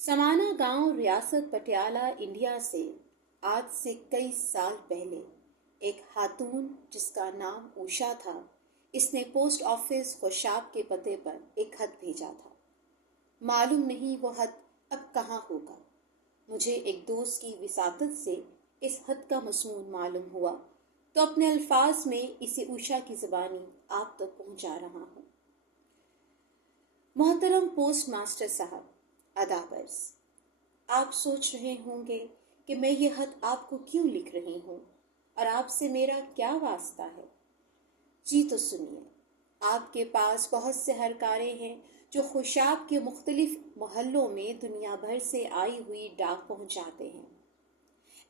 समाना गांव रियासत पटियाला इंडिया से आज से कई साल पहले एक खातून जिसका नाम उषा था, इसने पोस्ट ऑफिस खुशाब के पते पर एक खत भेजा था। मालूम नहीं वो खत अब कहाँ होगा। मुझे एक दोस्त की विसातत से इस खत का मज़मून मालूम हुआ तो अपने अल्फाज में इसे उषा की ज़बानी आप तक पहुँचा रहा हूँ। मोहतरम पोस्ट मास्टर साहब, अदाबर्स, आप सोच रहे होंगे कि मैं ये खत आपको क्यों लिख रही हूँ और आपसे मेरा क्या वास्ता है। जी तो सुनिए, आपके पास बहुत से हरकारे हैं जो खुशाब के मुख्तलिफ मोहल्लों में दुनिया भर से आई हुई डाक पहुँचाते हैं।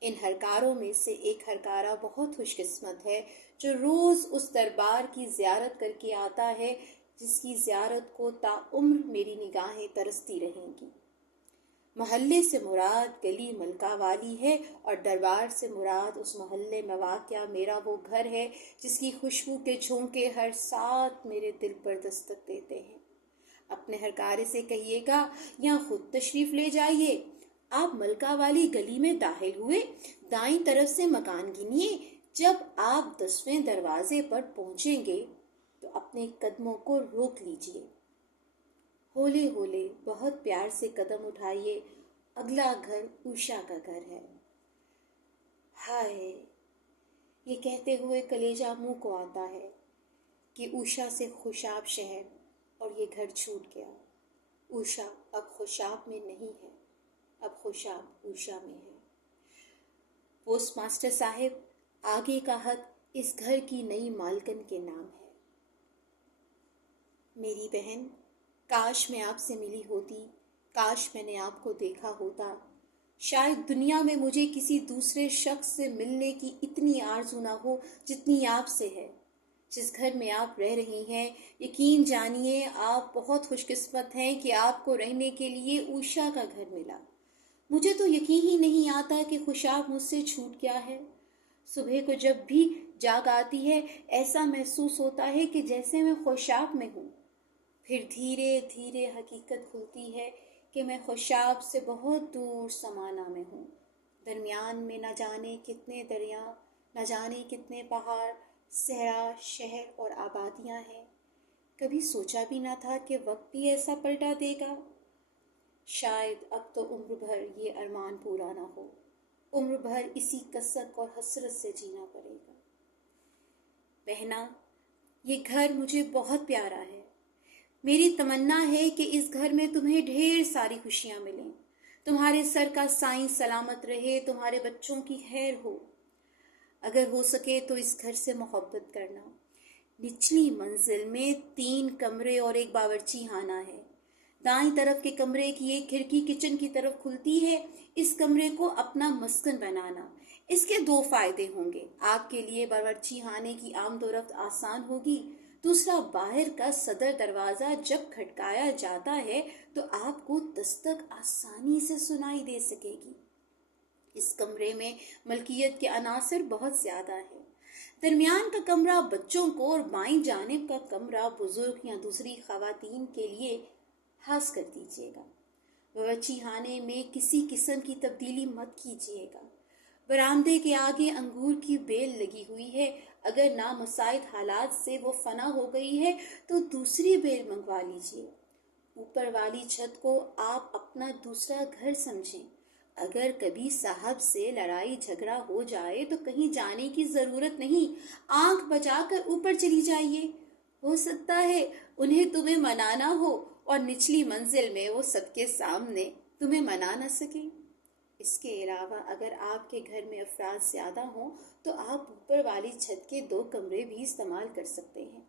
इन हरकारों में से एक हरकारा बहुत खुशकिस्मत है जो रोज़ उस दरबार की ज़ियारत करके आता है जिसकी ज़ियारत को ताउम्र मेरी निगाहें तरसती रहेंगी। महल्ले से मुराद गली मलका वाली है और दरबार से मुराद उस मोहल्ले में वाक़या मेरा वो घर है जिसकी खुशबू के झोंके हर साथ मेरे दिल पर दस्तक देते हैं। अपने हरकारे से कहिएगा यहाँ खुद तशरीफ़ ले जाइए। आप मलका वाली गली में दाखिल हुए, दाईं तरफ से मकान गिनिए। जब आप 10वें दरवाजे पर पहुँचेंगे तो अपने कदमों को रोक लीजिए। होले होले बहुत प्यार से कदम उठाइए। अगला घर उषा का घर है। हाय, ये कहते हुए कलेजा मुंह को आता है कि उषा से खुशाब शहर और ये घर छूट गया। उषा अब खुशाब में नहीं है, अब खुशाब उषा में है। पोस्ट मास्टर साहिब, आगे का खत इस घर की नई मालकन के नाम है। मेरी बहन, काश मैं आपसे मिली होती, काश मैंने आपको देखा होता। शायद दुनिया में मुझे किसी दूसरे शख्स से मिलने की इतनी आरज़ू ना हो जितनी आपसे है। जिस घर में आप रह रही हैं, यकीन जानिए आप बहुत खुशकिस्मत हैं कि आपको रहने के लिए उषा का घर मिला। मुझे तो यकीन ही नहीं आता कि खुशाब मुझसे छूट गया है। सुबह को जब भी जाग आती है ऐसा महसूस होता है कि जैसे मैं खुशाब में हूँ। फिर धीरे धीरे हकीकत खुलती है कि मैं खुशाब से बहुत दूर समाना में हूँ। दरमियान में न जाने कितने दरिया, न जाने कितने पहाड़, सहरा, शहर और आबादियाँ हैं। कभी सोचा भी ना था कि वक्त भी ऐसा पलटा देगा। शायद अब तो उम्र भर ये अरमान पूरा ना हो। उम्र भर इसी कसक और हसरत से जीना पड़ेगा। बहना, ये घर मुझे बहुत प्यारा है। मेरी तमन्ना है कि इस घर में तुम्हें ढेर सारी खुशियाँ मिलें, तुम्हारे सर का साईं सलामत रहे, तुम्हारे बच्चों की खैर हो। अगर हो सके तो इस घर से मोहब्बत करना। निचली मंजिल में 3 कमरे और एक बावर्ची खाना है। दाईं तरफ के कमरे की एक खिड़की किचन की तरफ खुलती है। इस कमरे को अपना मस्कन बनाना। इसके 2 फायदे होंगे। आपके लिए बावर्ची खाने की आमदोरफ्त आसान होगी। दूसरा, बाहर का सदर दरवाज़ा जब खटकाया जाता है तो आपको दस्तक आसानी से सुनाई दे सकेगी। इस कमरे में मलकियत के अनासर बहुत ज़्यादा हैं। दरमियान का कमरा बच्चों को और बाईं जानिब का कमरा बुजुर्ग या दूसरी खवातीन के लिए खास कर दीजिएगा। बावर्ची खाने में किसी किस्म की तब्दीली मत कीजिएगा। बरामदे के आगे अंगूर की बेल लगी हुई है। अगर नामुसाइद हालात से वो फना हो गई है तो दूसरी बेल मंगवा लीजिए। ऊपर वाली छत को आप अपना दूसरा घर समझें। अगर कभी साहब से लड़ाई झगड़ा हो जाए तो कहीं जाने की ज़रूरत नहीं, आंख बचाकर ऊपर चली जाइए। हो सकता है उन्हें तुम्हें मनाना हो और निचली मंजिल में वो सबके सामने तुम्हें मना न सके। इसके अलावा अगर आपके घर में अफराद ज़्यादा हों तो आप ऊपर वाली छत के 2 कमरे भी इस्तेमाल कर सकते हैं।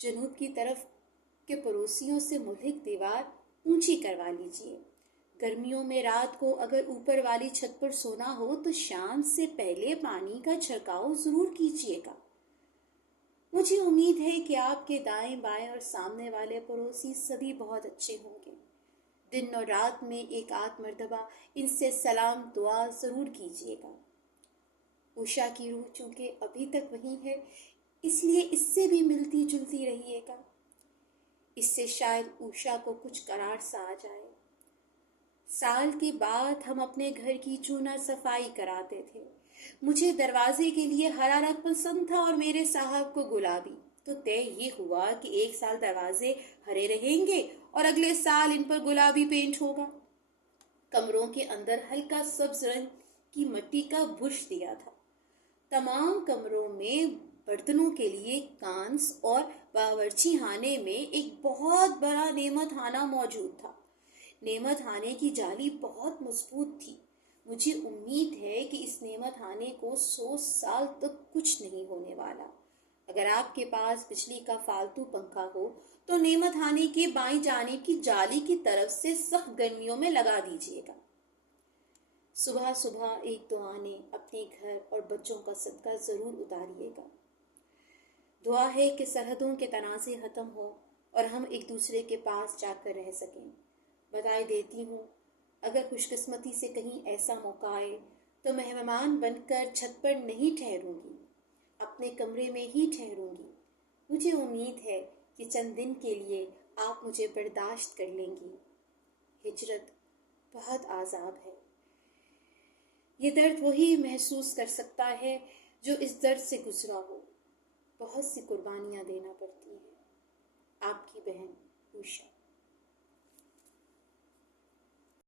जनूब की तरफ के पड़ोसियों से मुल्हिक दीवार ऊंची करवा लीजिए। गर्मियों में रात को अगर ऊपर वाली छत पर सोना हो तो शाम से पहले पानी का छिड़काव ज़रूर कीजिएगा। मुझे उम्मीद है कि आपके दाएं बाएं और सामने वाले पड़ोसी सभी बहुत अच्छे होंगे। दिन और रात में एक आध मर्तबा इनसे सलाम दुआ ज़रूर कीजिएगा। उषा की रूह चूँकि अभी तक वही है, इसलिए इससे भी मिलती जुलती रहिएगा। इससे शायद उषा को कुछ करार सा आ जाए। साल के बाद हम अपने घर की चूना सफाई कराते थे। मुझे दरवाजे के लिए हरा रंग पसंद था और मेरे साहब को गुलाबी। तो तय ये हुआ कि एक साल दरवाजे हरे रहेंगे और अगले साल इन पर गुलाबी पेंट होगा। कमरों के अंदर हल्का सब्ज रंग की मिट्टी का बुर्श दिया था। तमाम कमरों में बर्तनों के लिए कांस और बावर्ची खाने में एक बहुत बड़ा नेमत खाना मौजूद था। नेमत खाने की जाली बहुत मजबूत थी। मुझे उम्मीद है कि इस नेमत खाने को 100 साल तक कुछ नहीं होने वाला। अगर आपके पास बिजली का फालतू पंखा हो तो नेमत खाने के बाईं जानिब की जाली की तरफ से सख्त गर्मियों में लगा दीजिएगा। सुबह सुबह एक दुआ ने अपने घर और बच्चों का सदका जरूर उतारिएगा। दुआ है कि सरहदों के तनाज़े ख़त्म हो और हम एक दूसरे के पास जाकर रह सकें। बधाई देती हूँ, अगर खुशकिस्मती से कहीं ऐसा मौका आए तो मेहमान बनकर छत पर नहीं ठहरूंगी, अपने कमरे में ही ठहरूंगी। मुझे उम्मीद है कि चंद दिन के लिए आप मुझे बर्दाश्त कर लेंगी। हिजरत बहुत आज़ाब है। ये दर्द वही महसूस कर सकता है जो इस दर्द से गुजरा हो। बहुत सी कुर्बानियाँ देना पड़ती हैं। आपकी बहन उषा।